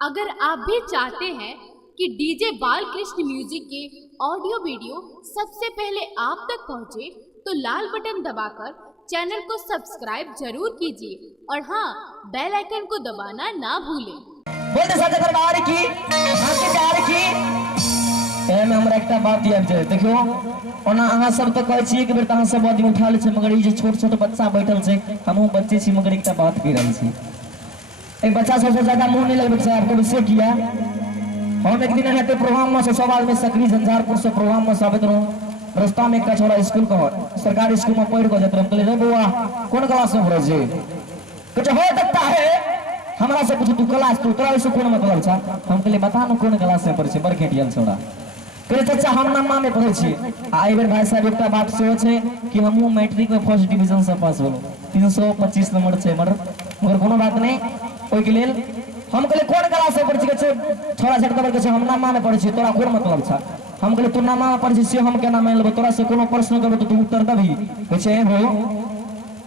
अगर आप भी चाहते हैं कि डीजे बालकृष्ण म्यूजिक के ऑडियो वीडियो सबसे पहले आप तक पहुंचे, तो लाल बटन दबाकर चैनल को सब्सक्राइब जरूर कीजिए और हाँ, बेल आइकन को दबाना ना भूलें। बोलते सच्चा दरबार की आके प्यार की एमे हमरा एकटा बात याद छै। देखियो ओना अहाँ सब तो कहै छी एक बेर त अहाँ सब आदमी उठा ले छै, मगर ई जे छोट छोट बच्चा बैठल छै, हमहू बच्चे छी, मगर एकटा बात कह रहल छी। ए बच्चा सबसे ज्यादा मुंह नहीं लगबै छै। आपको विषय किया हम एक दिन हेते प्रोग्राम में सब आदमी सकरी झंझारपुर से प्रोग्राम में आबैत रहूं। रास्ता में एक छोड़ा स्कूल का सरकारी स्कूल में पढ़ के जात रह। कहले रे बउआ कौन क्लास में पढ़ै छी? कहै हो सकता है हमरा से पूछ तू क्लास तू तोरा से कौन मतलब छ? हम कहले बता न कौन क्लास में पढ़ै छी? बड़ खेटियल छोड़ा। कहले चाचा हम नमा में पढ़ै छी। आ एबेर भाई साहब एकटा बात सेहो छै कि हमहू मैट्रिक में फर्स्ट डिवीजन से पास भेलौ। 325 नंबर छै मगर कोनो बात नहीं। ओइ के लेल हम कहले कौन क्लास से पढ़ै छी? कहै छोड़ा झट खबर कहै हम नमा में पढ़ै छी। तोरा कोन मतलब छ? हम कहले तू नमा में पढ़ै छी से हम केना मान लेबो? तोरा से कोनो प्रश्न करबो तो तू उत्तर देबही। कहै हो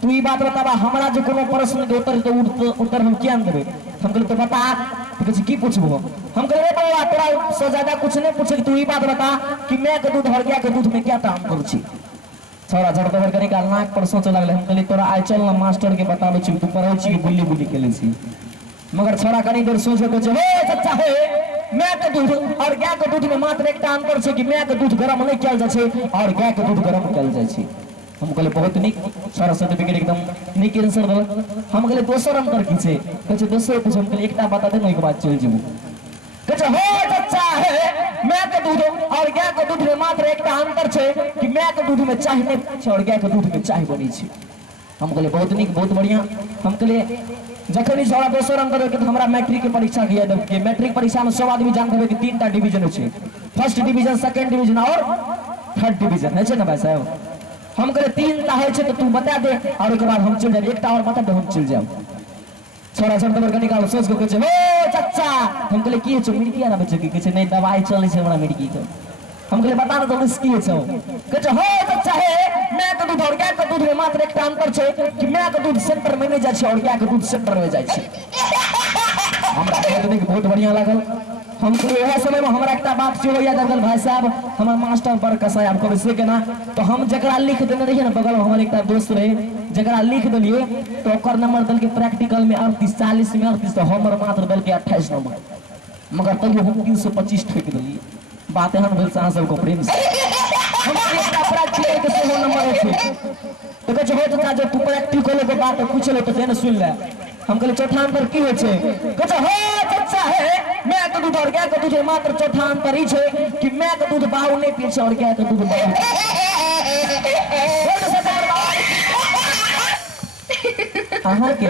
तू ई बात बताबा हमरा जो कोनो प्रश्न के उत्तर हम किया देबे? हम कहले तो बता। कहै की पूछबो? हम कहले रे बउआ तोरा से ज्यादा कुछ नहीं पूछे, तू ई बात बता कि मैं के दूध और क्या के दूध में क्या काम करू छी? छोड़ा झट खबर करे का नाक पर सोचे लगले। हम कहले तोरा आइ चल ना मास्टर के बताबै छी, तू पढ़ै छी गुल्ली गुल्ली खेलै छी। मगर छोड़ा कनी देर सोच के कहै हे सच्चा है मैं के दूध और गाय के दूध में मात्र एकटा अंतर छै कि मैं के दूध गरम नहीं कयल जाय छै और गाय के दूध गरम कयल जाय छै। हम कहले बहुत निक सारा सर्टिफिकेट एकदम निक आंसर देल। हम कहले दोसर अंतर की छै? कहै दोसर पूछ। हम कहले एकटा बता दे न, एक बात चल जेबू। कहै हो सच्चा है मैं के दूध और गाय के दूध में मात्र एकटा अंतर छै कि मैं के दूध में चाय नहीं छै और गाय के दूध में चाय बनी छै। हम कहले बहुत निक बहुत बढ़िया। हम कहले जखन ई छोड़ा दोसर अंतर के हमरा मैट्रिक के परीक्षा के याद के मैट्रिक परीक्षा में सब आदमी जानते हैं कि 3टा डिवीजन छै, फर्स्ट डिवीजन, सेकंड डिवीजन और थर्ड डिवीजन है ना भाई साहब? हम कहले 3टा है छै तो तू बता दे और के बाद हम चल जाए। एकटा और बता दे हम चल जाए। छोड़ा छोड़ खबर निकाल सोच के कहै हो चाचा। हम कहले की छै? मिर्गी आना बच्चे की कहै नहीं दवाई चले छै हमरा मिर्गी के। हम कहले बता दो की छै? कहै हो चाचा है मैं के दूध और गाय के दूध में मात्र एकटा अंतर छै कि मैं के दूध सेंटर में नहीं जाय छै और गाय के दूध सेंटर में जाय छै। हमरा बहुत बढ़िया लागल। हम कहले वह समय में हमरा एकटा बात सेहो याद आगल भाई साहब, हमर मास्टर पर कसाय आपको विषय के ना तो हम जकरा लिख देने रहिए ना बगल में हमर एकटा दोस्त रहे, जकरा लिख देलिए तो ओकर नंबर दल के प्रैक्टिकल में 38 40 में 38 तो हमर मात्र दल के 28 नंबर, मगर तैयो हम 325 ठोक देलिए। बात एहन भेल अहाँ सबको प्रेम से हम एकटा प्रैक्टिकल के सेहो नंबर छै। तो कहै हो चाचा जब तू प्रैक्टिकल के बात पूछले तो जेने सुन ले। हम कहले चौथा अंतर की होय छै? कहै हो चाचा है मैं के दूध और गाय के दूध मात्र चौथा अंतर ई छै कि मैं के दूध बाहु नहीं पीछे और गाय के दूध बाहु। अहाँ के